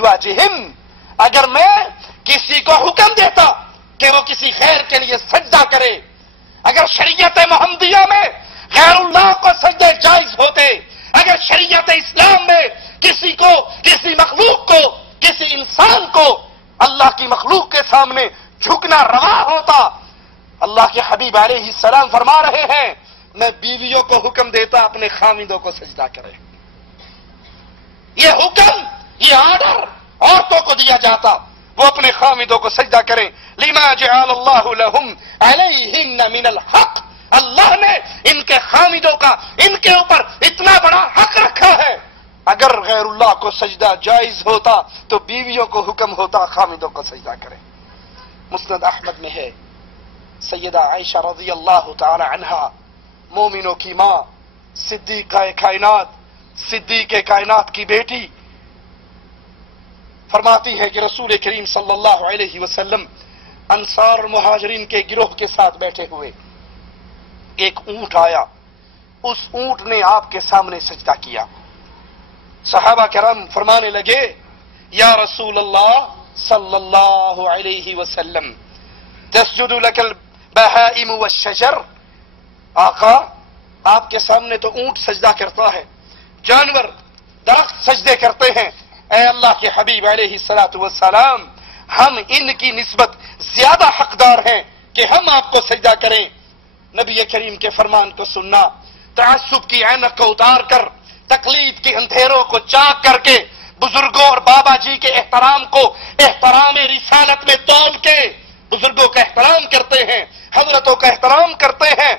ازواجہم، اگر میں کسی کو حکم دیتا کہ وہ کسی غیر کے لیے سجدہ کرے، اگر شریعت محمدیہ میں غیر اللہ کو سجدے جائز ہوتے، اگر شریعت اسلام میں کسی کو، کسی مخلوق کو، کسی انسان کو اللہ کی مخلوق کے سامنے جھکنا روا ہوتا، اللہ کے حبیب علیہ السلام فرما رہے ہیں میں بیویوں کو حکم دیتا اپنے خاوندوں کو سجدہ کرے۔ یہ حکم، یہ آرڈر عورتوں کو دیا جاتا، وہ اپنے خاوندوں کو سجدہ کریں۔ لما جعل اللہ لہم علیہن من الحق، اللہ نے ان کے خاوندوں کا ان کے اوپر اتنا بڑا حق رکھا ہے، اگر غیر اللہ کو سجدہ جائز ہوتا تو بیویوں کو حکم ہوتا خاوندوں کو سجدہ کریں۔ مسند احمد میں ہے سیدہ عائشہ رضی اللہ تعالی عنہا، مومنوں کی ماں، صدیقہ کائنات، صدیق کائنات کی بیٹی، فرماتی ہے کہ رسول کریم صلی اللہ علیہ وسلم انصار مہاجرین کے گروہ کے ساتھ بیٹھے ہوئے، ایک اونٹ آیا، اس اونٹ نے آپ کے سامنے سجدہ کیا۔ صحابہ کرام فرمانے لگے یا رسول اللہ صلی اللہ علیہ وسلم تسجد لک البہائم والشجر، آقا آپ کے سامنے تو اونٹ سجدہ کرتا ہے، جانور درخت سجدے کرتے ہیں، اے اللہ کے حبیب علیہ الصلوۃ والسلام ہم ان کی نسبت زیادہ حقدار ہیں کہ ہم آپ کو سجدہ کریں۔ نبی کریم کے فرمان کو سننا، تعصب کی عینک کو اتار کر، تقلید کے اندھیروں کو چاک کر کے، بزرگوں اور بابا جی کے احترام کو احترام رسالت میں تول کے بزرگوں کا احترام کرتے ہیں، حضرتوں کا احترام کرتے ہیں،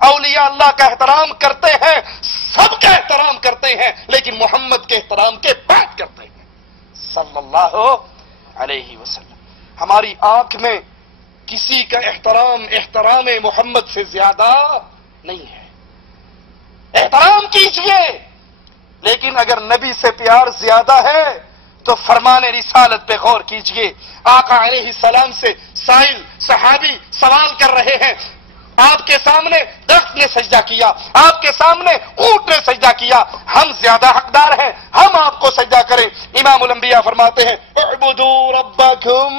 اولیاء اللہ کا احترام کرتے ہیں، سب کا احترام کرتے ہیں، لیکن محمد کے احترام کے بعد کرتے ہیں صلی اللہ علیہ وسلم۔ ہماری آنکھ میں کسی کا احترام محمد سے زیادہ نہیں ہے، احترام کیجئے، لیکن اگر نبی سے پیار زیادہ ہے تو فرمان رسالت پہ غور کیجئے۔ آقا علیہ السلام سے سائل صحابی سوال کر رہے ہیں، آپ کے سامنے درخت نے سجدہ کیا، آپ کے سامنے اونٹ نے سجدہ کیا، ہم زیادہ حقدار ہیں، ہم آپ کو سجدہ کریں۔ امام الانبیاء فرماتے ہیں اعبدوا ربکم،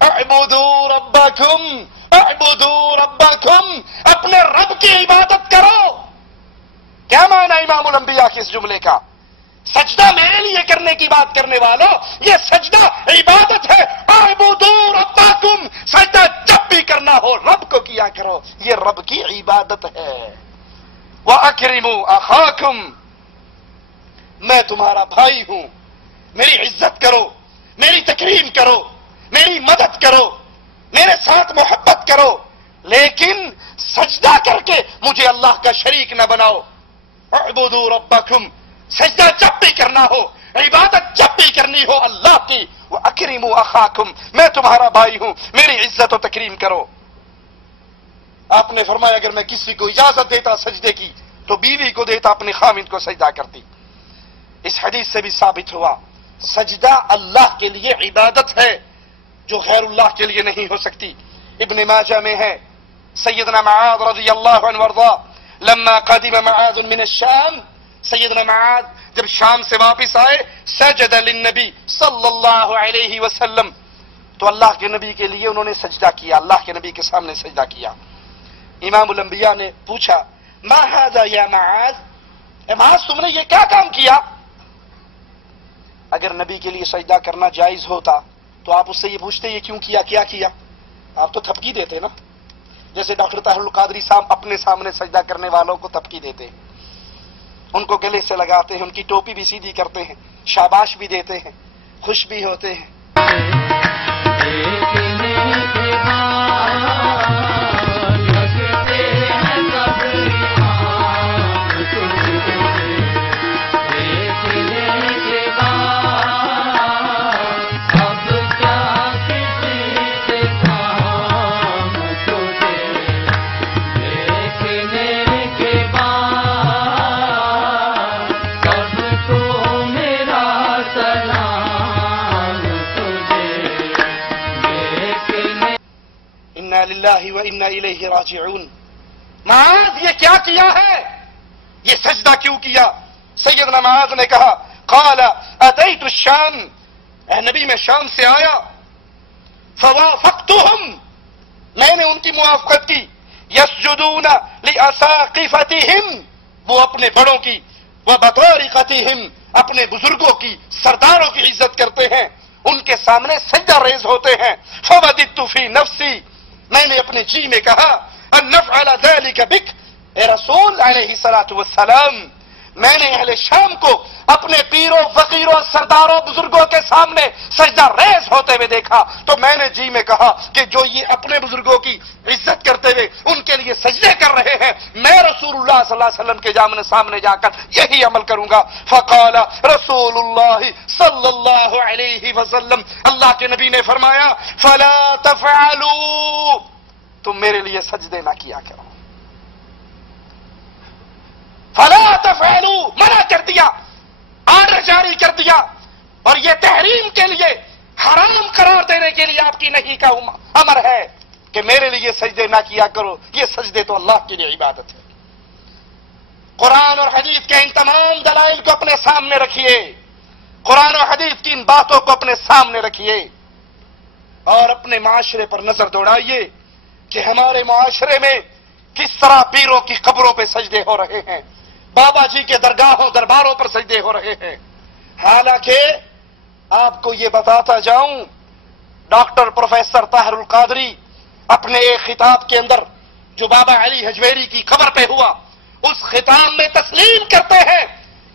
اعبدوا ربکم، اعبدوا ربکم، اپنے رب کی عبادت کرو۔ کیا معنی امام الانبیاء کے اس جملے کا؟ سجدہ میرے لیے کرنے کی بات کرنے والوں، یہ سجدہ عبادت ہے۔ اعبدوا ربکم، سجدہ جب بھی کرنا ہو رب کو کیا کرو، یہ رب کی عبادت ہے۔ وَأَكْرِمُوا أَخَاكُمْ، میں تمہارا بھائی ہوں، میری عزت کرو، میری تکریم کرو، میری مدد کرو، میرے ساتھ محبت کرو، لیکن سجدہ کر کے مجھے اللہ کا شریک نہ بناؤ۔ اعبدوا ربکم، سجدہ جب بھی کرنا ہو، عبادت جب بھی کرنی ہو اللہ کی، وَأَكْرِمُوا أَخَاكُمْ، میں تمہارا بھائی ہوں، میری عزت و تکریم کرو۔ آپ نے فرمایا اگر میں کسی کو اجازت دیتا سجدے کی تو بیوی کو دیتا اپنے خاوند کو سجدہ کرتی۔ اس حدیث سے بھی ثابت ہوا سجدہ اللہ کے لیے عبادت ہے جو غیر اللہ کے لیے نہیں ہو سکتی۔ ابن ماجہ میں ہے سیدنا معاذ رضی اللہ عنہ وارضاه لما قدم معاذ من الشام، سیدنا معاذ جب شام سے واپس آئے، سجد للنبی صلی اللہ علیہ وسلم، تو اللہ کے نبی کے لیے انہوں نے سجدہ کیا، اللہ کے نبی کے سامنے سجدہ کیا۔ امام الانبیاء نے پوچھا ما ھذا یا معاذ، اے معاذ تم نے یہ کیا کام کیا؟ اگر نبی کے لیے سجدہ کرنا جائز ہوتا تو آپ اس سے یہ پوچھتے یہ کیوں کیا، کیا کیا؟ آپ تو تھپکی دیتے نا، جیسے ڈاکٹر طاہر القادری صاحب اپنے سامنے سجدہ کرنے والوں کو تھپکی دیتے ہیں، ان کو گلے سے لگاتے ہیں، ان کی ٹوپی بھی سیدھی کرتے ہیں، شاباش بھی دیتے ہیں، خوش بھی ہوتے ہیں۔ للہ وإنا الیہ راجعون۔ معاذ یہ کیا کیا ہے، یہ سجدہ کیوں کیا؟ سیدنا معاذ نے کہا قال اتیت الشام، اے نبی میں شام سے آیا، فوافقتهم، میں نے ان کی موافقت کی، یسجدون لاساقفتهم، وہ اپنے بڑوں کی، وبطارقتهم، اپنے بزرگوں کی، سرداروں کی عزت کرتے ہیں، ان کے سامنے سجدہ ریز ہوتے ہیں۔ فوددت فی نفسی، میں نے اپنے جی میں کہا، ان نفعل ذلک بک، اے رسول علیہ الصلوۃ والسلام، میں نے اہل شام کو اپنے پیروں فقیروں سرداروں بزرگوں کے سامنے سجدہ ریز ہوتے ہوئے دیکھا، تو میں نے جی میں کہا کہ جو یہ اپنے بزرگوں کی عزت کرتے ہوئے ان کے لیے سجدے کر رہے ہیں، میں رسول اللہ صلی اللہ علیہ وسلم کے سامنے جا کر یہی عمل کروں گا۔ فقال رسول اللہ صلی اللہ علیہ وسلم، اللہ کے نبی نے فرمایا، فلا تفعلوا، تم میرے لیے سجدے نہ کیا کرو، فلا تفعلوا، منع کر دیا، آرڈر جاری کر دیا، اور یہ تحریم کے لیے، حرام قرار دینے کے لیے آپ کی نہیں کا امر ہے کہ میرے لیے سجدے نہ کیا کرو، یہ سجدے تو اللہ کے لیے عبادت ہے۔ قرآن اور حدیث کے ان تمام دلائل کو اپنے سامنے رکھیے، قرآن اور حدیث کی ان باتوں کو اپنے سامنے رکھیے، اور اپنے معاشرے پر نظر دوڑائیے کہ ہمارے معاشرے میں کس طرح پیروں کی قبروں پہ سجدے ہو رہے ہیں، بابا جی کے درگاہوں درباروں پر سجدے ہو رہے ہیں۔ حالانکہ آپ کو یہ بتاتا جاؤں، ڈاکٹر پروفیسر طاہر القادری اپنے ایک خطاب کے اندر جو بابا علی حجویری کی قبر پہ ہوا، اس خطاب میں تسلیم کرتے ہیں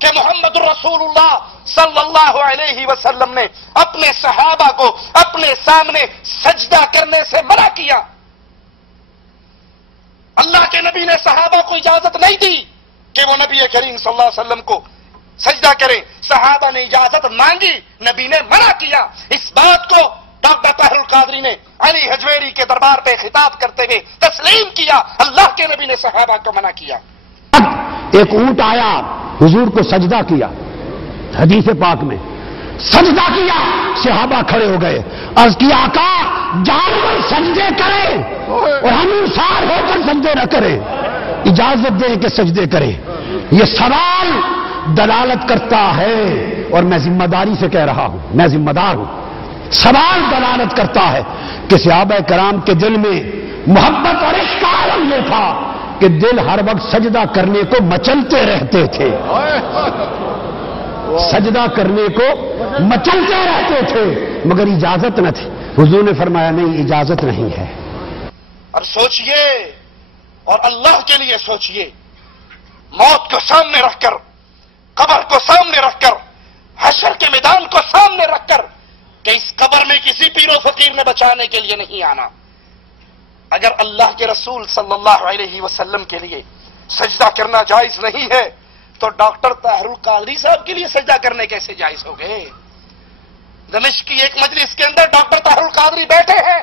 کہ محمد رسول اللہ صلی اللہ علیہ وسلم نے اپنے صحابہ کو اپنے سامنے سجدہ کرنے سے منع کیا۔ اللہ کے نبی نے صحابہ کو اجازت نہیں دی کہ وہ نبی کریم صلی اللہ علیہ وسلم کو سجدہ کریں، صحابہ نے اجازت مانگی، نبی نے منع کیا۔ اس بات کو ڈاکٹر طاہر القادری نے علی حجویری کے دربار پہ خطاب کرتے ہوئے تسلیم کیا، اللہ کے نبی نے صحابہ کو منع کیا۔ ایک اونٹ آیا، حضور کو سجدہ کیا، حدیث پاک میں سجدہ کیا، صحابہ کھڑے ہو گئے، عرض کیا آقا جانور سجدے کریں اور ہم انسان ہو کر سجدے نہ کریں، اجازت دیں کہ سجدے کریں۔ یہ سوال دلالت کرتا ہے، اور میں ذمہ داری سے کہہ رہا ہوں، میں ذمہ دار ہوں، سوال دلالت کرتا ہے کہ صحابہ کرام کے دل میں محبت اور عشق کا عالم یہ تھا کہ دل ہر وقت سجدہ کرنے کو مچلتے رہتے تھے، سجدہ کرنے کو مچلتے رہتے تھے، مگر اجازت نہ تھی۔ حضور نے فرمایا نہیں، اجازت نہیں ہے۔ اور سوچئے، اور اللہ کے لیے سوچئے، موت کو سامنے رکھ کر، قبر کو سامنے رکھ کر، حشر کے میدان کو سامنے رکھ کر، کہ اس قبر میں کسی پیر و فقیر نے بچانے کے لیے نہیں آنا۔ اگر اللہ کے رسول صلی اللہ علیہ وسلم کے لیے سجدہ کرنا جائز نہیں ہے تو ڈاکٹر طاہر القادری صاحب کے لیے سجدہ کرنے کیسے جائز ہو گئے؟ دمشق کی ایک مجلس کے اندر ڈاکٹر طاہر القادری بیٹھے ہیں،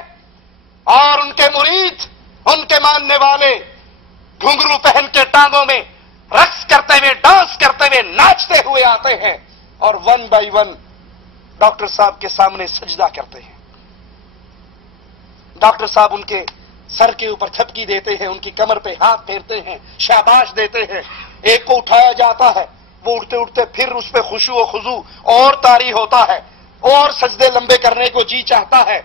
اور ان کے مرید، ان کے ماننے والے گھنگرو پہن کے ٹانگوں میں رقص کرتے ہوئے، ڈانس کرتے ہوئے، ناچتے ہوئے آتے ہیں، اور ون بائی ون ڈاکٹر صاحب کے سامنے سجدہ کرتے ہیں۔ ڈاکٹر صاحب ان کے سر کے اوپر تھپکی دیتے ہیں، ان کی کمر پہ ہاتھ پھیرتے ہیں، شاباش دیتے ہیں۔ ایک کو اٹھایا جاتا ہے، وہ اٹھتے اٹھتے پھر اس پہ خشوع و خضوع اور طاری ہوتا ہے، اور سجدے لمبے کرنے کو جی چاہتا ہے،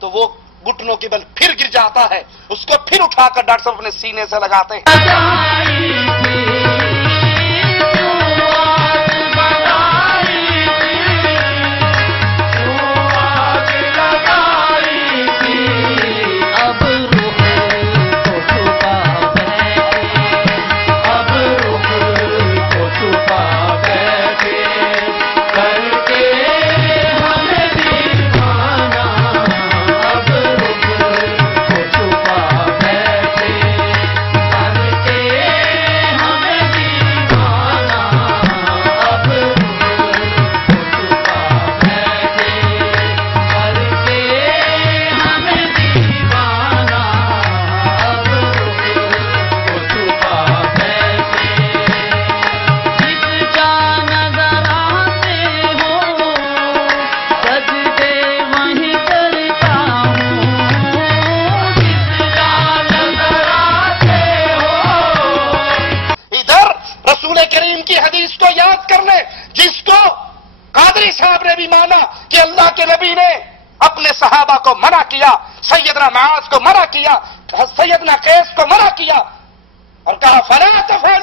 تو وہ گھٹنوں کے بل پھر گر جاتا ہے، اس کو پھر اٹھا کر ڈاکٹر صاحب اپنے سینے سے لگاتے ہیں۔ نے بھی مانا کہ اللہ کے نبی نے اپنے صحابہ کو منع کیا، سیدنا معاذ کو منع کیا، سیدنا قیس کو منع کیا اور کہا فلا تفعلوا